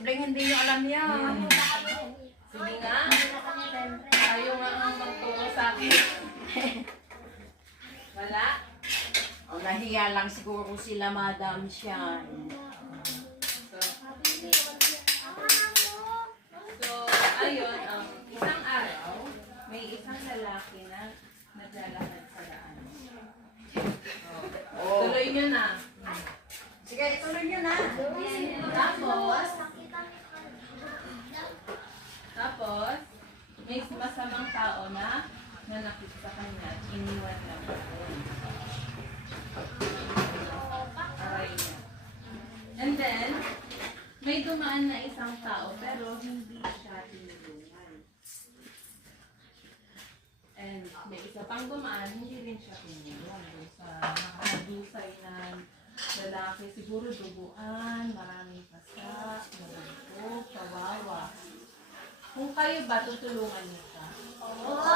posibleng hindi nyo alam yan. Sige nga. Ayaw nga ang magturo sa akin. Wala? O, nahiya lang siguro sila, Madam Sian. So, ayun, isang araw, may isang lalaki na naglalakad sa daan. Oh. Tuloy nyo na. Sige, ituloy nyo na. Tapos, may masamang tao na nanakit sa kanya, iniwan lang ako. Aray niya. And then, may dumaan na isang tao, pero hindi siya tinulungan. And may isa pang dumaan, hindi rin siya tinulungan. Doon sa nakahadusay na lalaki, siguro duguan, maraming pasa, nalagpo, kawawa. Kung kayo ba, tutulungan niyo siya? Oo.